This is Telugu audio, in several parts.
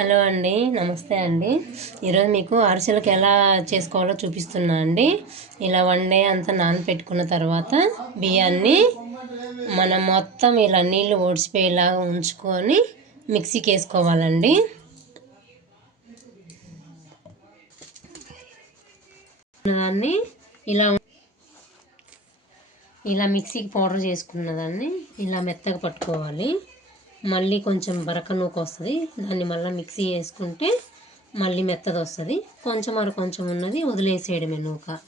హలో అండి నమస్తే అండి. ఈరోజు మీకు అరిసెలకు ఎలా చేసుకోవాలో చూపిస్తున్నా అండి. ఇలా వన్ డే అంతా నానపెట్టుకున్న తర్వాత బియ్యాన్ని మనం మొత్తం ఇలా నీళ్ళు ఓడిచిపోయేలాగా ఉంచుకొని మిక్సీకి వేసుకోవాలండి. దాన్ని ఇలా ఇలా మిక్సీకి పౌడర్ చేసుకున్నదాన్ని ఇలా మెత్తగా పట్టుకోవాలి. మళ్ళీ కొంచెం బరక నూక వస్తుంది. దాన్ని మళ్ళీ మిక్సీ వేసుకుంటే మళ్ళీ మెత్తది వస్తుంది. కొంచెం మరి కొంచెం ఉన్నది వదిలేసేయడమే నూక.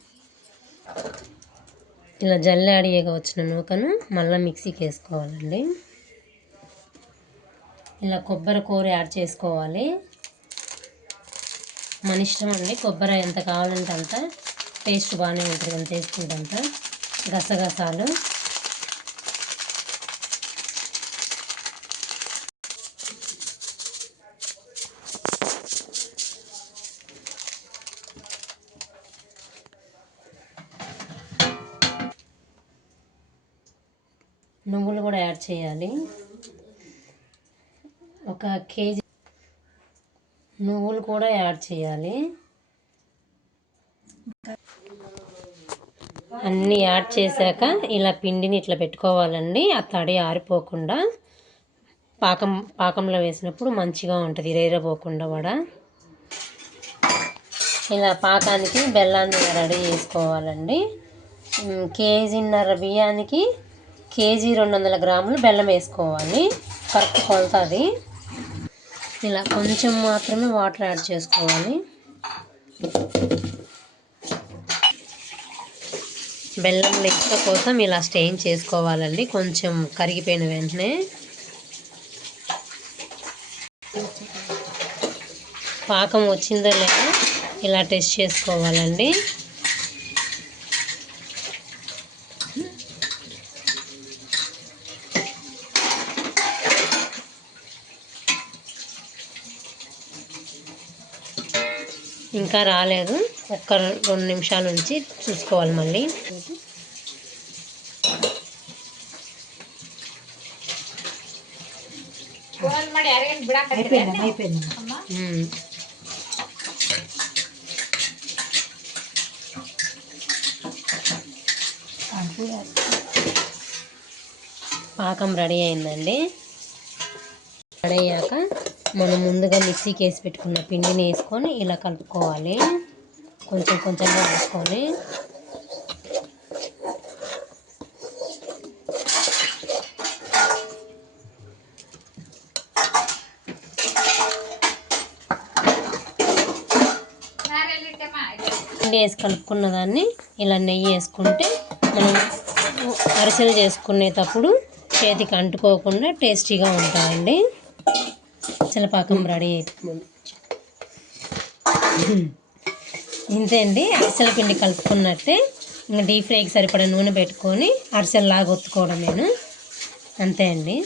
ఇలా జల్లాడియగా వచ్చిన నూకను మళ్ళీ మిక్సీకి వేసుకోవాలండి. ఇలా కొబ్బరి కూర యాడ్ చేసుకోవాలి. మన ఇష్టం అండి కొబ్బరి ఎంత కావాలంటే అంత. టేస్ట్ బాగానే ఉంటుంది ఎంత వేసుకుంటే అంత గసగసాలు నువ్వులు కూడా యాడ్ చేయాలి. ఒక కేజీ నువ్వులు కూడా యాడ్ చేయాలి. అన్నీ యాడ్ చేశాక ఇలా పిండిని ఇట్లా పెట్టుకోవాలండి. ఆ తడి ఆరిపోకుండా పాకం పాకంలో వేసినప్పుడు మంచిగా ఉంటుంది రేరపోకుండా వడ ఇలా పాకానికి బెల్లాన్ని రెడీ చేసుకోవాలండి. కేజీన్నర బియ్యానికి కేజీ రెండు వందల గ్రాములు బెల్లం వేసుకోవాలి. కరెక్ట్ కొలత అది. ఇలా కొంచెం మాత్రమే వాటర్ యాడ్ చేసుకోవాలి. బెల్లం లెక్క కోసం ఇలా స్టెయిన్ చేసుకోవాలండి. కొంచెం కరిగిపోయిన వెంటనే. పాకం వచ్చిందో లేదో ఇలా టెస్ట్ చేసుకోవాలండి. ఇంకా రాలేదు. ఒక్క రెండు నిమిషాల నుంచి చూసుకోవాలి మళ్ళీ. పాకం రెడీ అయిందండి. రెడీ అయ్యాక మనం ముందుగా మిక్సీకి వేసి పెట్టుకున్న పిండిని వేసుకొని ఇలా కలుపుకోవాలి. కొంచెం కొంచెంగా వేసుకొని పిండి వేసి కలుపుకున్న దాన్ని ఇలా నెయ్యి వేసుకుంటే మనం అరిసెలు చేసుకునేటప్పుడు చేతికి అంటుకోకుండా టేస్టీగా ఉంటాయండి. చిలపాకం రెడీ అయిపోయింది ఇంతే అండి. అరిసెల పిండి కలుపుకున్నట్టే ఇంకా డీప్ ఫ్రైకి సరిపడా నూనె పెట్టుకొని అరిసెల్లాగా ఒత్తుకోవడం నేను. అంతే అండి.